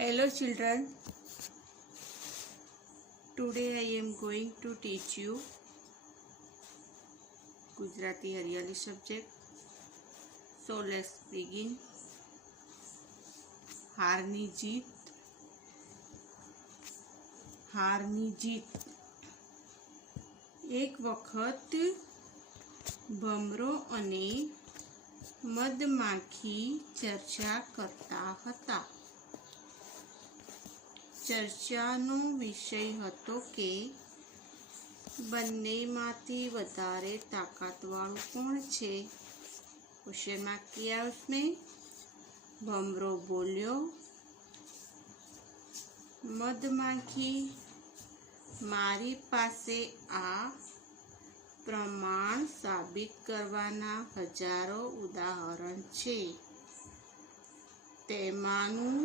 Hello children, today I am going to teach you Gujarati Hariyali subject. So let's begin. હારની જીત. એક વખત ભમરો અને મધમાખી ચર્ચા કરતા હતા. ચર્ચાનો વિષય હતો કે બંનેમાંથી વધારે તાકાતવાળું કોણ છે. ક્વેશ્ચન માર્ક કિયા उसमें. ભમરો બોલ્યો, મધમાખી, મારી પાસે આ પ્રમાણ સાબિત કરવાના હજારો ઉદાહરણ છે. તેમાંનું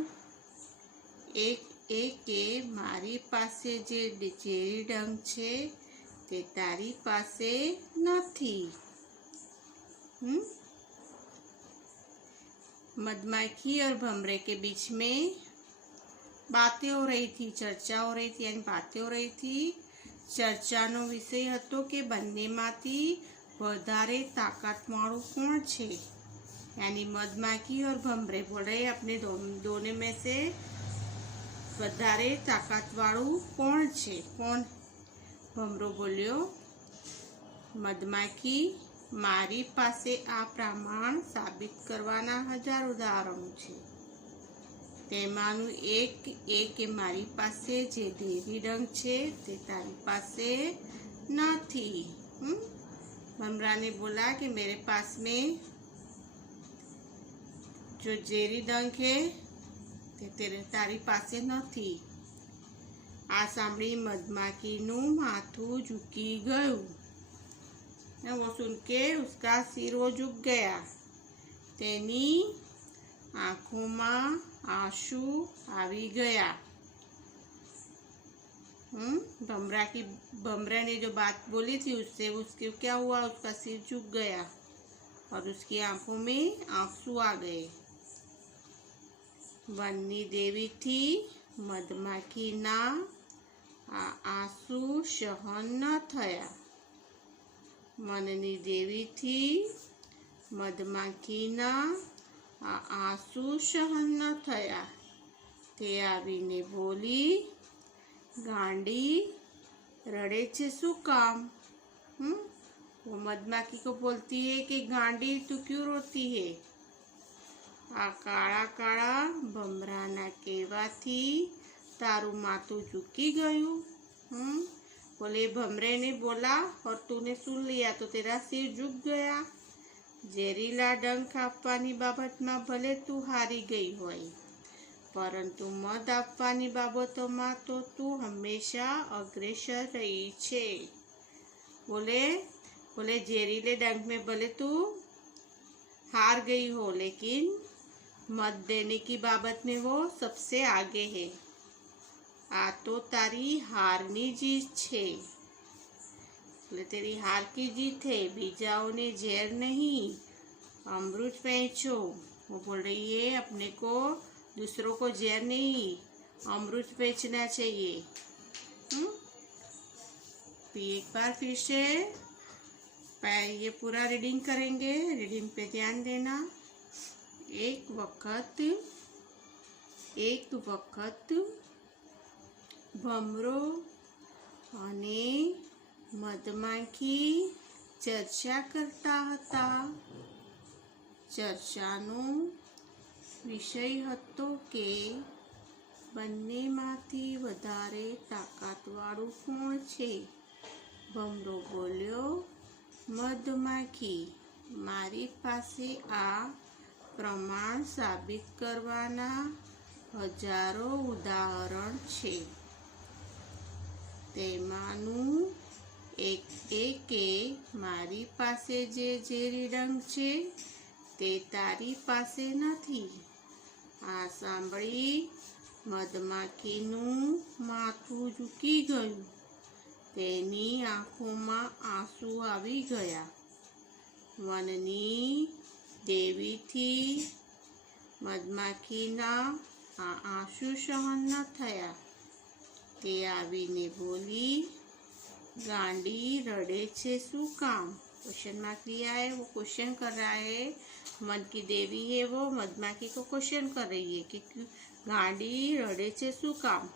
એક એ કે મારી પાસે જે ઝેરી ડંખ છે તે તારી પાસે નથી. मधमाखी और भमरे के बीच में बातें हो रही थी, चर्चा हो रही थी, यानी बातें हो रही थी. चर्चाનો વિષય હતો કે બંનેમાંથી વધારે તાકાતવાળું કોણ છે. यानी मधमाखी और भमरे बोल रहे अपने दोनों में से વધારે તાકાતવાળું કોણ છે. કોણ? ભમરો બોલ્યો, મધમાખી, મારી પાસે આ પ્રમાણ સાબિત કરવાના હજાર ઉદાહરણો છે. તેમાંનું એક એ કે મારી પાસે જે ઝેરી ડંખ છે તે તારી પાસે નથી. भमरा ने बोला कि मेरे पास में जो ઝેરી ડંખ है તે તારી પાસે નથી. આ સાંભળી મધમાખીનું માથું ઝૂકી ગયું. वो सुन के उसका सिर वो झुक गया. तेनी आँखों में आंसू आवी गया. भमरा ने जो बात बोली थी उससे उसके क्या हुआ, उसका सिर झुक गया और उसकी आंखों में आंसू आ गए. वननी देवी थी मधमाखी ना आंसू सहन न थया. વનની દેવીથી મધમાખીના આ આંસુ સહન ન થયા. તે આવીને બોલી, ગાંડી, રડે છે શું કામ? वो मधमाखी को बोलती है कि गांडी तू क्यों रोती है? आ काळा काळा भमराना कहेवाथी तारू माथुं झुकी गयुं. बोले भमरे ने बोला और तूने सुन लिया तो तेरा सिर झुक गया. ઝેરીલા ડંખ આપવાની બાબતમાં ભલે તું હારી ગઈ હોય, પરંતુ મધ આપવાની બાબતોમાં તો તું હંમેશા અગ્રેસર રહી છે. बोले ઝેરીલે डंक में भले तू हार गई हो, लेकिन मध देने की बाबत में वो सबसे आगे है. आ तो तारी हारनी जीत छे. तेरी हार की जीत है. बीजाओं ने जहर नहीं, अमृत पहचो. वो बोल रही है अपने को दूसरों को जहर नहीं, अमृत बेचना चाहिए. एक बार फिर से ये पूरा रीडिंग करेंगे. रीडिंग पे ध्यान देना. एक वक्त ભમરો અને મધમાખી ચર્ચા કરતા હતા. ચર્ચાનો વિષય હતો કે બંનેમાંથી વધારે તાકાતવાળું કોણ છે. ભમરો બોલ્યો, મધમાખી, મારી પાસે આ પ્રમાણ સાબિત કરવાના હજારો ઉદાહરણ છે. તેમાંનું એક એ કે મારી પાસે જે ઝેરી ડંખ છે તે તારી પાસે નથી. આ સાંભળી મધમાખીનું માથું ઝૂકી ગયું. તેની આંખોમાં આંસુ આવી ગયા. વનની દેવીથી મધમાખીના આ આંસુ સહન ન થયા તે આવીને बोली गांडी रड़े छे शू काम। क्वेश्चन मार्क दिया है, वो क्वेश्चन कर रहा है। मद की देवी है वो मधमाखी को क्वेश्चन कर रही है कि गांडी रड़े छे शू काम,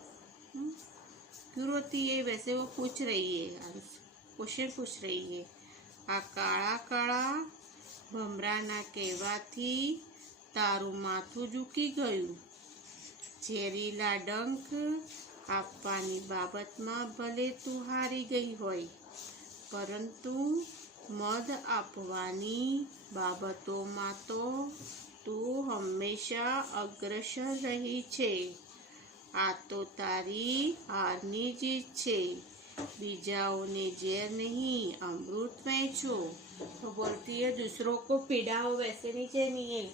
क्यों रोती है, वैसे वो पूछ रही है, क्वेश्चन पूछ रही है। आ काळा काळा भमराना कहेवाथी तारू माथुं झूकी गयुं। ઝેરીલા ડંખ આપવાની બાબતમાં ભલે તું હારી ગઈ હોય, પરંતુ મધ આપવાની બાબતોમાં તો તું હંમેશા અગ્રસર રહી છે। આ તો તારી હારની જીત છે। बीजाओं ने जहर नहीं अमृत वहेंचो। तो बोलती है दूसरों को पीड़ाओ वैसे नहीं चाहिए है,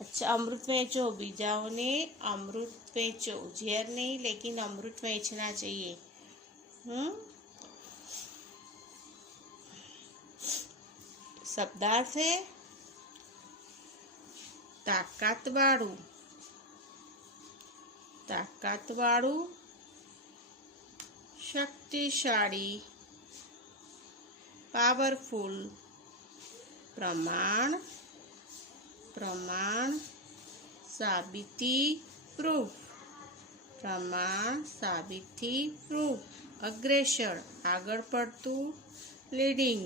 अच्छा अमृत वहेंचो, बीजाओं ने अमृत वहेंचो, जहर नहीं लेकिन अमृत वहेंचना चाहिए। शब्दार्थ है ताकतवाळू, ताकतवाळू, शक्तिशाली, पावरफुल, प्रमाण, प्रमाण, साबिती, प्रूफ, प्रमाण, साबिती, प्रूफ, अग्रेसर, आगळ पड़तुं, लीडिंग,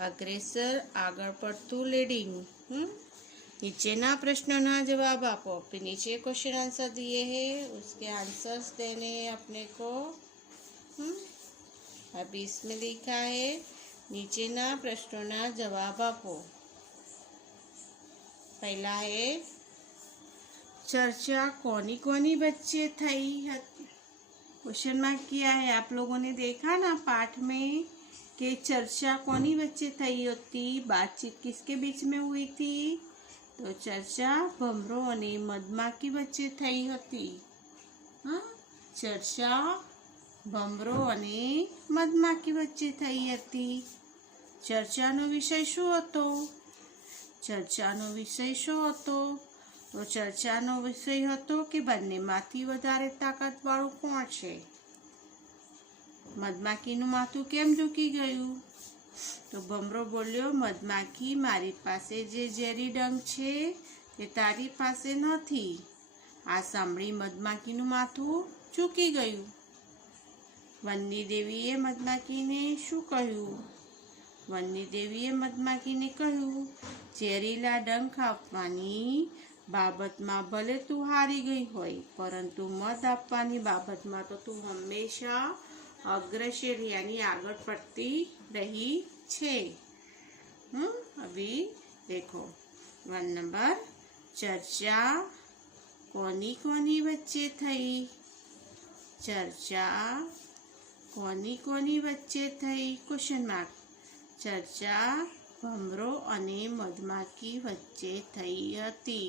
अग्रेसर, आगळ पड़तुं, लीडिंग। नीचेना प्रश्नों जवाब आपो। फिर नीचे क्वेश्चन आंसर दिए हैं, उसके आंसर्स देने हैं अपने को। अभी इसमें लिखा है नीचेना प्रश्नों जवाब आपो। पहला है चर्चा कोनी कोनी बच्चे थई। क्वेश्चन मार्क किया है। आप लोगों ने देखा ना पाठ में कि चर्चा कोनी बच्चे थई होती, बातचीत किसके बीच में हुई थी? तो चर्चा भमरो अने मधमाखी वच्चे थई हती। हाँ, चर्चा भमरो अने मधमाखी वच्चे थई हती। चर्चानो विषय शुं हतो? चर्चानो विषय शुं हतो? तो चर्चानो विषय हतो कि बंनेमांथी वधारे ताकतवाळुं कोण छे? मधमाखीनुं माथुं केम झूकी गयुं? तो भमरो बोल्यो मधमाखी मारी पासे जे झेरी डंख छे ते तारी पासे नथी। आ सांभळी मधमाखीनुं माथुं झूकी गयुं। वननी देवीए मधमाखीने शुं कह्युं? वननी देवीए मधमाखीने कह्युं झेरीला डंख आपवानी बाबतमां भले तू हारी गई होय, परंतु मध आपवानी बाबतमां तो तू हमेशा अग्रसर यानी आगळ पड़ती रही छे। अभी देखो 1 नंबर, चर्चा कोनी कोनी वच्चे थई? चर्चा कोनी कोनी वच्चे थई? Question mark. चर्चा भमरो अने मधमाखी वच्चे थई हती।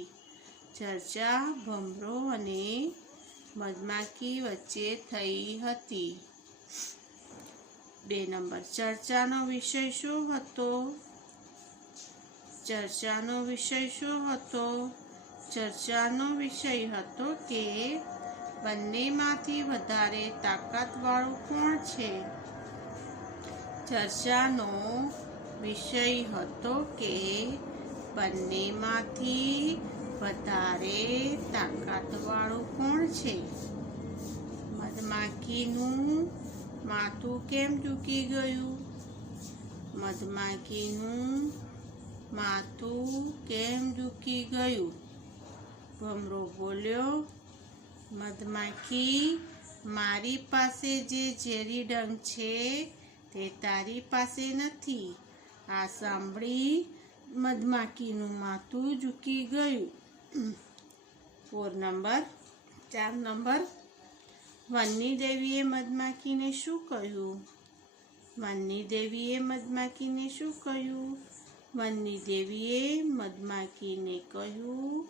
चर्चा भमरो अने मधमाखी वच्चे थई हती। 2 नंबर, चर्चानो विषय शुं हतो? चर्चानो विषय शुं हतो? चर्चानो विषय हतो के बंनेमांथी वधारे ताकतवाळुं कोण छे? चर्चानो विषय हतो के बंनेमांथी वधारे ताकतवाळुं कोण छे? मधमाखीनुं माथुं केम झूकी गयुं? मधमाखीनुं माथुं केम झूकी गयुं? भमरो बोल्यो मधमाखी मारी पासे जे झेरी डंख छे ते तारी पासे नथी। आ सांभळी मधमाखीनुं माथुं झूकी गयुं। 4 नंबर, 4 नंबर, वननी देवीए मधमाखीने शुं कह्युं? वननी देवीए मधमाखीने शुं कह्युं? वननी देवीए मधमाखीने कह्युं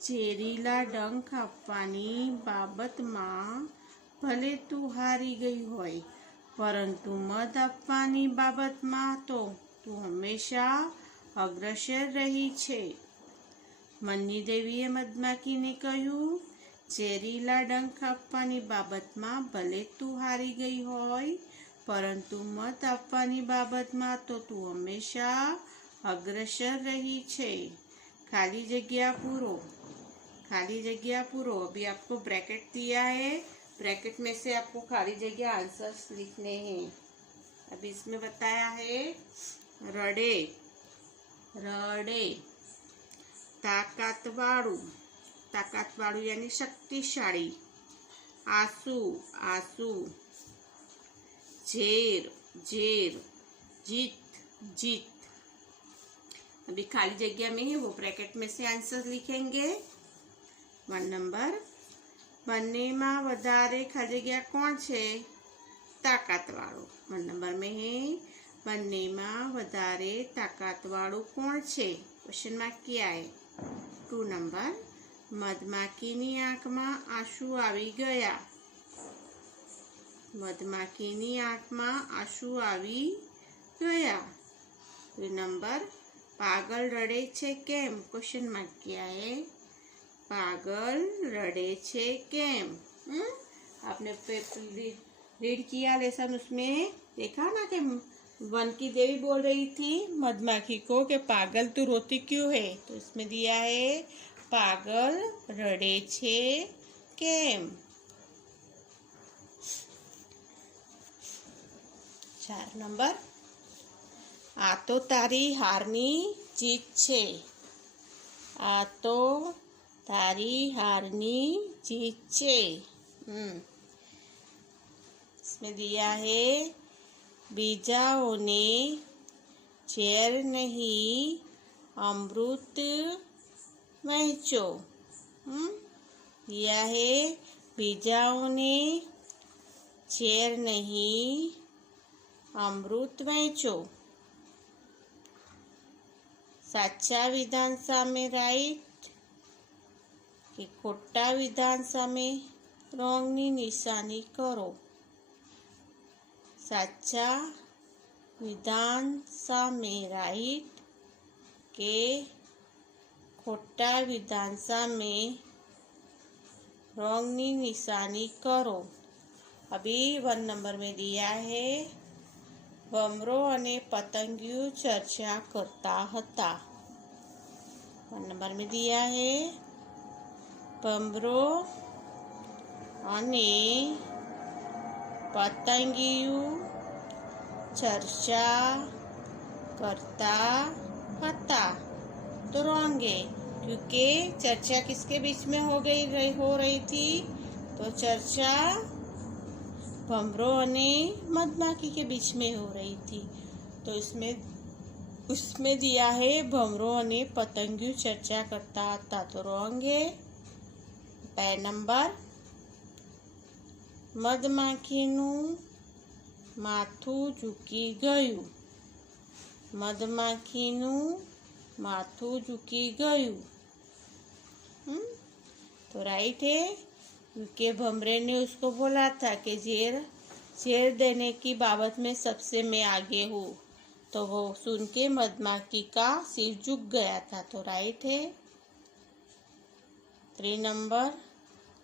झेरीला डंख आपवानी बाबतमां भले तू हारी गई होय, परंतु मध आपवानी बाबतमां तो तू हमेशा अग्रसर रही छे। वननी देवीए मधमाखीने कह्युं ઝેરીલા ડંખ આપવાની બાબતમાં ભલે તું હારી ગઈ હોય, પરંતુ મત આપવાની બાબતમાં તો તું હંમેશા अग्रसर रही छे। खाली जगह पूरो, खाली जगह पूरो। अभी आपको ब्रैकेट दिया है, ब्रैकेट में से आपको खाली जगह आंसर्स लिखने हैं। अभी इसमें बताया है रड़े, रड़े, ताकतवाड़ू, ताकतवाड़ू यानी शक्तिशाली। आंसू, आंसू। झेर, झेर, जीत, जीत। अभी खाली जगह में है वो ब्रैकेट में से आंसर लिखेंगे। 1 नंबर, બંનેમાં વધારે ખાલી જગ્યા કોણ છે? તાકાતવાળો। 1 નંબર में है બંનેમાં વધારે તાકાતવાળું કોણ છે? क्वेश्चन मार्क क्या है? 2 नंबर, મધમાખીની આંખમાં આંસુ આવી ગયા। મધમાખીની આંખમાં આંસુ આવી ગયા। 3 नंबर, पागल रड़े छे केम? क्वेश्चन मार्क क्या है? पागल रड़े छे केम? आपने रीड किया लेसन, उसमें देखा ना कि वनकी देवी बोल रही थी मधमाखी को कि पागल तू रोती क्यों है? तो इसमें दिया है पागल रड़े छे केम। 4 नंबर, आ तो तारी हारनी जीत छे। आ तो तारी हारनी जीत छे। इसमें दिया है बीजाओने ઝેર नहीं अमृत वहेंचो। दिया है बीजाओने ઝેર नहीं अमृत वहेंचो। साचा विधान सामे राइट कि खोटा विधान सामे रोंग नी निशानी करो। साचा विधान सामे राइट के खोटा विधान सामे रोंग नी निशानी करो। अभी 1 नंबर में दिया है ભમરો અને પતંગિયું ચર્ચા करता હતા। 1 नंबर में दिया है ભમરો અને પતંગિયું चर्चा करता હતા। तो रॉन्ग है, क्योंकि चर्चा किसके बीच में हो रही थी? तो चर्चा भमरो और मधमाखी के बीच में हो रही थी। तो उसमें दिया है भमरो और पतंगियों चर्चा करता था। तो रॉन्ग है। 2 नंबर, मधमाखीનું માથું ઝૂકી ગયું। મધમાખીનું માથું ઝૂકી ગયું। तो राइट है, क्योंकि भमरे ने उसको बोला था कि ज़ेर देने की बाबत में सबसे मैं आगे हूँ। तो वो सुन के मधमाखी का सिर झुक गया था। तो राइट है। 3 नंबर,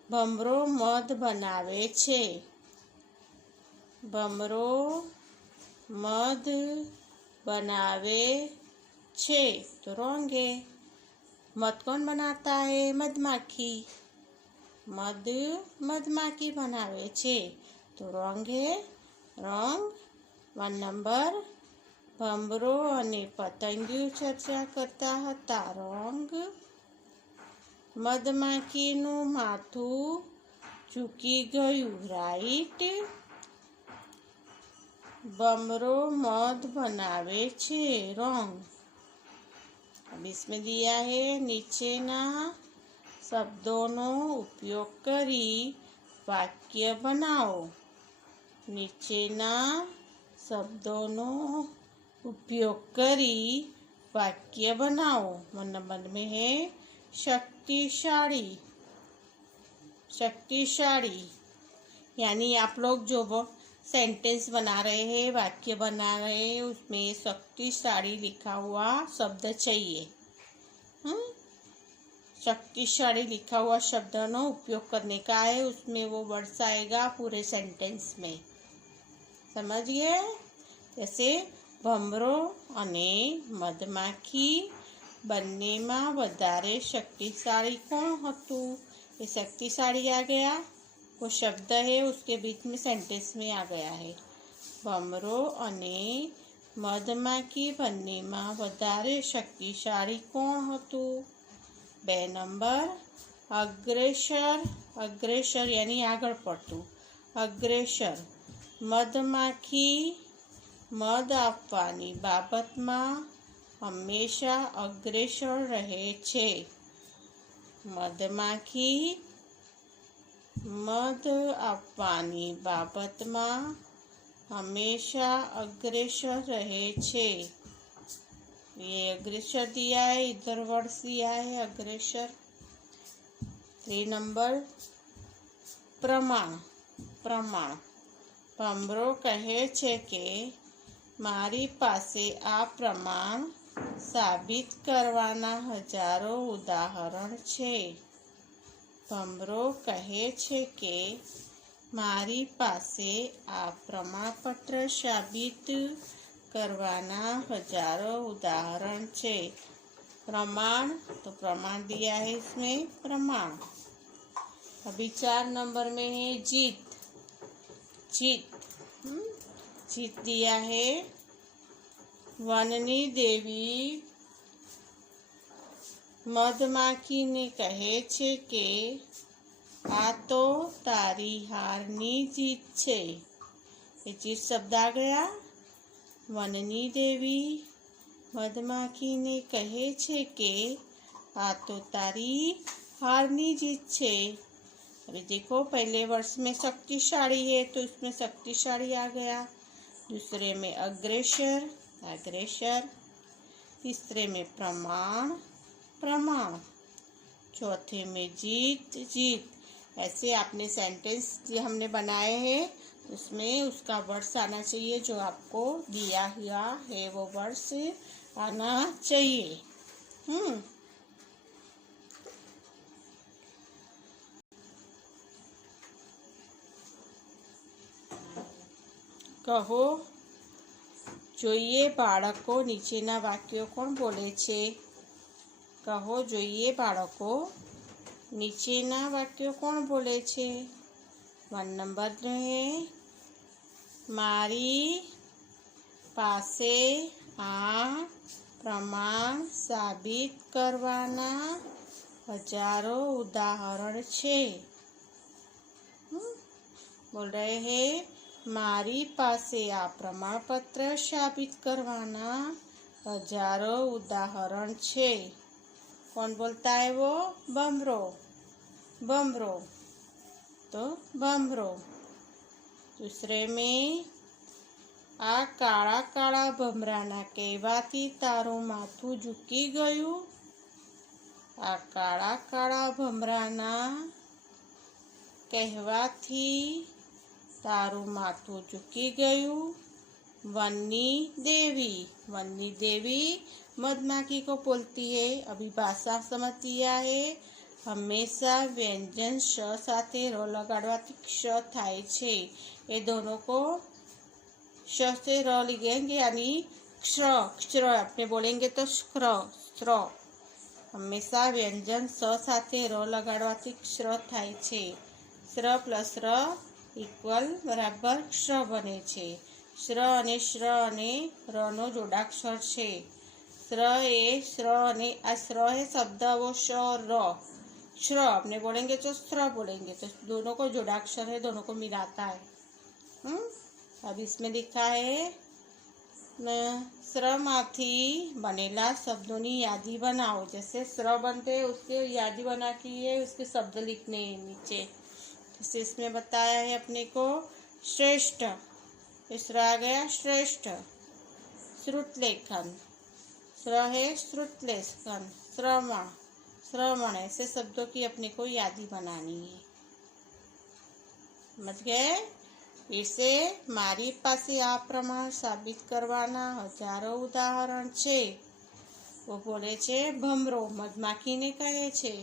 भमरो मध बनावे छे। भमरो मध बनावे छे। तो रॉन्ग है। मध कौन बनाता है? मधमाखी। मध मधमाखी बनावे छे। तो रॉन्ग है। रॉन्ग। 1 नंबर, ભમરો અને પતંગિયું ચર્ચા કરતા હતા। રॉन्ग। મધમાખીનું માથું ઝૂકી ગયું। રાઈટ। ભમરો મધ બનાવે છે। रॉन्ग। अब इसमें दिया है नीचेना शब्दों उपयोग करी वाक्य बनाओ। नीचेना शब्दों उपयोग करी वाक्य बनाओ। 1 नंबर में है शक्तिशाली। शक्तिशाली यानी आप लोग जो वो सेंटेंस बना रहे हैं, वाक्य बना रहे हैं, उसमें शक्तिशाली लिखा हुआ शब्द चाहिए। शक्तिशाली लिखा हुआ शब्दों उपयोग करने का है, उसमें वो वर्ड्स आएगा पूरे सेंटेंस में। समझ गए? जैसे भमरो અને મધમાખી બંનેમાં વધારે शक्तिशाली कौन હતું? ये शक्तिशाली आ गया, वो शब्द है उसके बीच में सेंटेंस में आ गया है। भमरो અને મધમાખી બંનેમાં વધારે शक्तिशाली कौन હતું? 2 नंबर अग्रेसर, अग्रेसर यानी આગળ પડતું, અગ્રેસર। મધમાખી મધ આપવાની બાબતમાં હંમેશા અગ્રેસર રહે છે। મધમાખી મધ આપવાની બાબતમાં हमेशा अग्रेसर रहे छे। ये अग्रेसर दिया है, इधर वर्ड्स दिया है अग्रेसर। 3 नंबर प्रमाण, प्रमाण। भमरो कहे छे के मारी पासे आ प्रमाण साबित करवाना हजारों उदाहरण छे। भमरो कहे छे के मारी पासे आ प्रमाणपत्र साबित करवाना हजारों उदाहरण छे। प्रमाण, तो प्रमाण दिया है इसमें प्रमाण। अभी 4 नंबर में है जीत, जीत। जीत दिया है वननी देवी मधमाखी ने कहे छे के आ तो तारी हारनी जीत छे। ये जीत शब्द आ गया। वननी देवी मधमाखी ने कहे छे के आ तो तारी हारनी जीत छे। अभी देखो पहले वर्ष में शक्तिशाली है तो इसमें शक्तिशाली आ गया, दूसरे में अग्रेसर, अग्रेसर, तीसरे में प्रमाण, प्रमाण, चौथे में जीत, जीत। ऐसे आपने सेंटेंस जो हमने बनाए हैं उसमें उसका वर्ड्स आना चाहिए, जो आपको दिया हुआ है वो वर्ड्स आना चाहिए। કહો જોઈએ બાળકો નીચેના વાક્યો કોણ બોલે છે? કહો જોઈએ બાળકો નીચેના વાક્યો કોણ બોલે છે? 1 નંબર है મારી પાસે આ પ્રમાણ સાબિત કરવાના હજારોं उदाहरण છે। बोल रहे हैं मारी पासे आ प्रमाणपत्र साबित करवाना हजारों उदाहरण छे। कौन बोलता है वो? भमरो, भमरो, तो भमरो। दूसरे में आ काळा काळा भमराना कहेवाथी तारुं माथुं झूकी गयुं। आ काळा काळा भमराना कहेवाथी तारू माथुं झुकी गयुं। वन्नी देवी, वन्नी देवी मधमाखी को बोलती है। अभी भाषा समझ दिया है। हमेशा व्यंजन श साथे र लगाड़वाथी क्ष थाय छे। ये दोनों को श से र लिखेंगे यानी क्ष, क्ष अपने बोलेंगे तो श्र, श्र। हमेशा व्यंजन स साथे र लगाड़वाथी क्ष थाय छे। श्र प्लस र इक्वल बराबर क्ष बने छे। श्र अने श्र अने र नो जोड़ाक्षर छे। श्र ए श्र अने आ श्र है शब्द वो श र, श्र अपने बोलेंगे तो श्र बोलेंगे, तो दोनों को जोड़ाक्षर है, दोनों को मिलाता है। अब इसमें लिखा है श्र माथी बनेला शब्दों की यादी बनाओ। जैसे श्र बनते हैं उसके यादी बना के उसके शब्द लिखने नीचे। जैसे इसमें बताया है अपने को श्रेष्ठ, इसरा आ गया श्रेष्ठ। श्रुतलेखन, श्र है श्रुतलेखन। श्रवण, श्रवण, ऐसे शब्दों की अपने को यादी बनानी है। समझ गए? इसे मारी पासे आ प्रमाण साबित करवाना हजारों उदाहरण छे। वो बोले छे भमरो मधमाखी ने कहे छे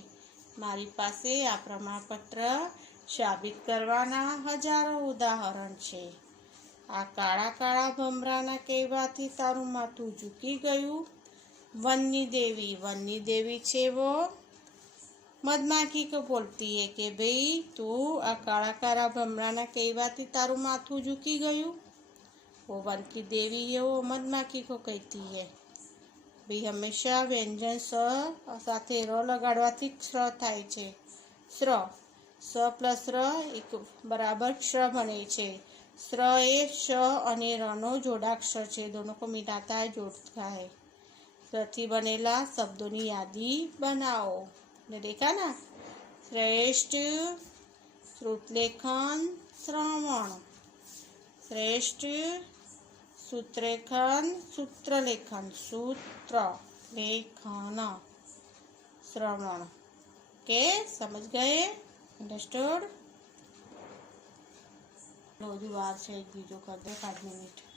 મારી પાસે આ પ્રમાણપત્ર સાબિત કરવાના હજારો ઉદાહરણ છે. આ કાળા કાળા ભમરાના કહેવાથી તારું માથું ઝૂકી ગયું. વનની દેવી છે वो मधमाखी को बोलती है कि भाई તું આ કાળા કાળા ભમરાના કહેવાથી તારું માથું ઝૂકી ગયું. वो वन की देवी है वो मधमाखी को कहती है. भाई हमेशा व्यंजन સ સાથે ર લગાડવાથી ક્ષ થાય છે. સ પ્લસ ર એક બરાબર ક્ષ બને છે. સ્ર એ શ અને રનો જોડાક્ષર છે. दोनों को मिलाता है जोड़ता है. સ્રથી બનેલા શબ્દોની યાદી બનાવો. ने देखा ना, श्रेष्ठ, श्रुतलेखन, श्रवण. श्रेष्ठ सूत्रलेखन, सूत्रलेखन, सूत्रलेखन, श्रवण. के समझ गए? अंडरस्टूड? रोज बार से एक बीजों कर दे 5 मिनट.